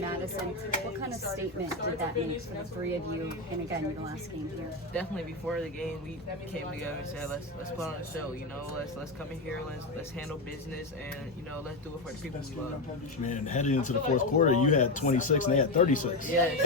Madison. What kind of statement did that make for the three of you? And again, your last game here. Definitely before the game, we came together and said, let's put on a show. Let's come in here, let's handle business, and let's do it for the people we love. Man, headed into the fourth quarter, you had 26 and they had 36. Yes.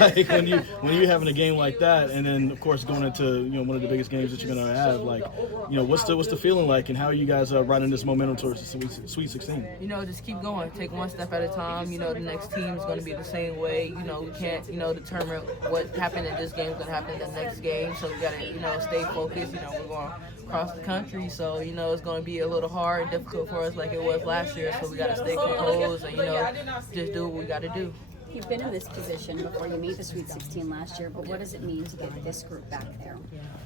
Like when you're having a game like that, and then of course going into one of the biggest games that you're gonna have, like what's the feeling like, and how are you guys riding this momentum towards the Sweet 16? Just keep going, take one step at a time. The next team is going to be the same way. We can't determine what happened in this game is going to happen in the next game, so we got to stay focused. We're going across the country, so it's going to be a little hard and difficult for us like it was last year, so we got to stay composed and just do what we got to do. You've been in this position before. You made the Sweet 16 last year, but what does it mean to get this group back there?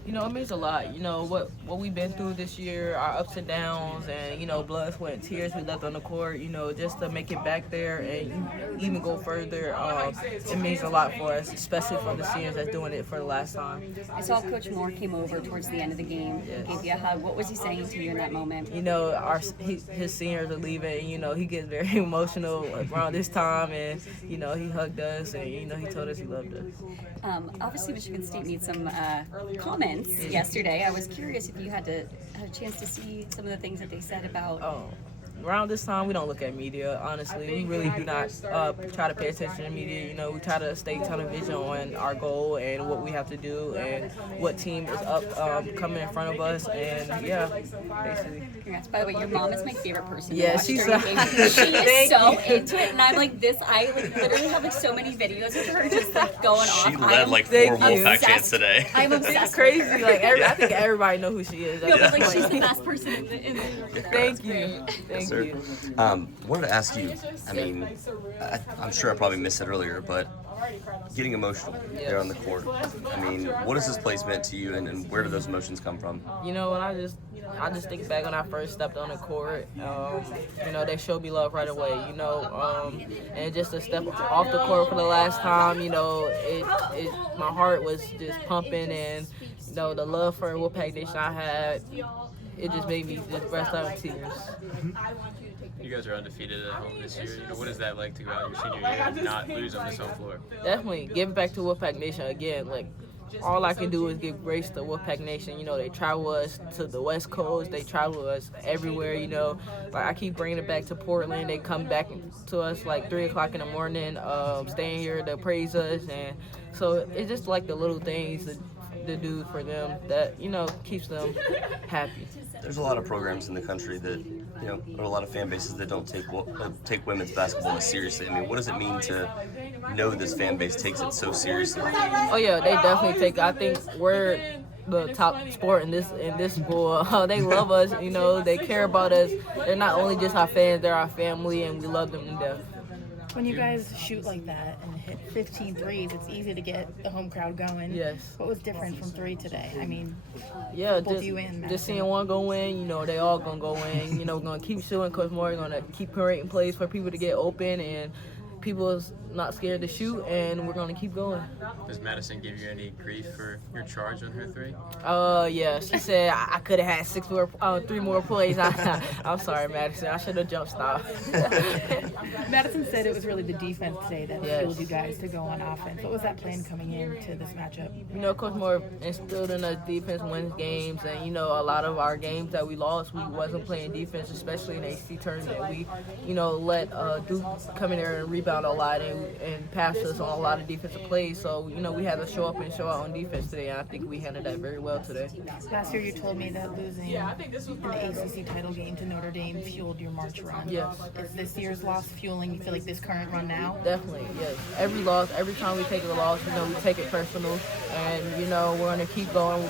It means a lot. What we've been through this year, our ups and downs, and blood, sweat, and tears we left on the court. Just to make it back there and even go further, it means a lot for us, especially for the seniors that's doing it for the last time. I saw Coach Moore came over towards the end of the game, gave you a hug. What was he saying to you in that moment? His seniors are leaving. He gets very emotional around this time, and he hugged us, and he told us he loved us. Obviously, Michigan State made some comments yesterday. I was curious if you had a chance to see some of the things that they said about. Around this time, we don't look at media, honestly. We really do not try to pay attention to media. We try to stay tunnel vision on our goal and what we have to do and what team is up coming in front of us. And, basically. Congrats. By the way, your mom is my favorite person. Yeah, she's she is so into it. And I'm like this. I literally have so many videos of her just going off. She led 4 Wolfpack chants today. I'm obsessed. It's crazy. I think everybody knows who she is. No, but she's the best person in the Thank you. Thank you. Wanted to ask you, I'm sure I probably missed it earlier, but getting emotional there on the court. What has this place meant to you, and where do those emotions come from? When I just think back when I first stepped on the court, they showed me love right away, and just to step off the court for the last time, my heart was just pumping, and, the love for Wolfpack Nation I had, it just made me just burst out in tears. You guys are undefeated at home this year. What is that like to go out your senior year and not lose on this home floor? Definitely. Give back to Wolfpack Nation again. All I can do is give grace to Wolfpack Nation. They travel us to the West Coast. They travel us everywhere, I keep bringing it back to Portland. They come back to us 3 o'clock in the morning, staying here to praise us. And so it's just the little things to do for them that, keeps them happy. There's a lot of programs in the country that, or a lot of fan bases that don't take women's basketball as seriously. What does it mean to know this fan base takes it so seriously? Oh yeah, they definitely take. I think we're the top sport in this school. They love us. They care about us. They're not only just our fans; they're our family, and we love them to death. When you guys shoot like that and hit 15 threes, it's easy to get the home crowd going. Yes. What was different from 3 today? Just seeing one go in, they all gonna go in. We're gonna keep shooting. Coach Moore gonna keep creating plays for people to get open, and people's not scared to shoot, and we're gonna keep going. Does Madison give you any grief for your charge on her 3? Yeah, she said I could have had 3 more plays. I'm sorry, Madison. I should have jump stopped. Madison said it was really the defense today that fueled you guys to go on offense. What was that plan coming into this matchup? Coach Moore instilled in us defense wins games, and a lot of our games that we lost, we wasn't playing defense, especially in the AC tournament. We, let Duke come in there and rebound a lot and pass us on a lot of defensive plays. So, we had to show up and show out on defense today, and I think we handled that very well today. Last year you told me that losing an ACC title game to Notre Dame fueled your March run. Yes. Is this year's loss fueling, you feel like, this current run now? Definitely, yes. Every loss, every time we take a loss, we take it personal, and, we're going to keep going.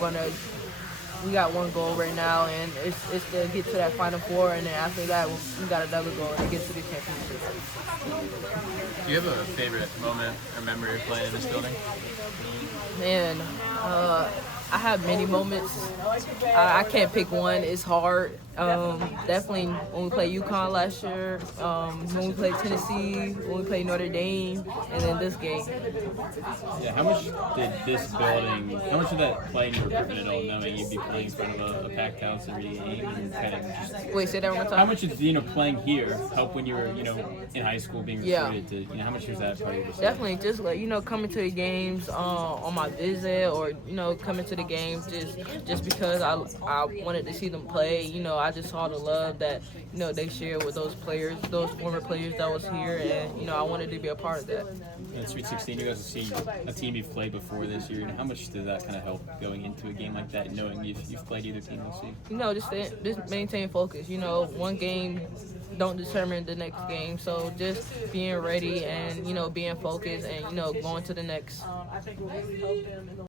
We got one goal right now, and it's to get to that Final Four, and then after that, we got another goal to get to the championship. Do you have a favorite moment or memory of playing in this building? Man, I have many moments. I can't pick one. It's hard. Definitely when we played UConn last year, when we played Tennessee, when we played Notre Dame, and then this game. Yeah, how much did this building, how much did that play in your recruitment at all, knowing you'd be playing in front of a packed house every game and kind of just... Wait, say that one more time. How much did, playing here help when you were, in high school being recruited to, how much was that part of your decision? Definitely, just like, coming to the games on my visit or, coming to the games just because I wanted to see them play. I just saw the love that, they shared with those players, those former players that was here, and, I wanted to be a part of that. In Sweet 16, you guys have seen a team you've played before this year. How much does that kind of help going into a game like that, knowing you've played either team this year? Just maintain focus. One game don't determine the next game. So just being ready and, being focused and, going to the next.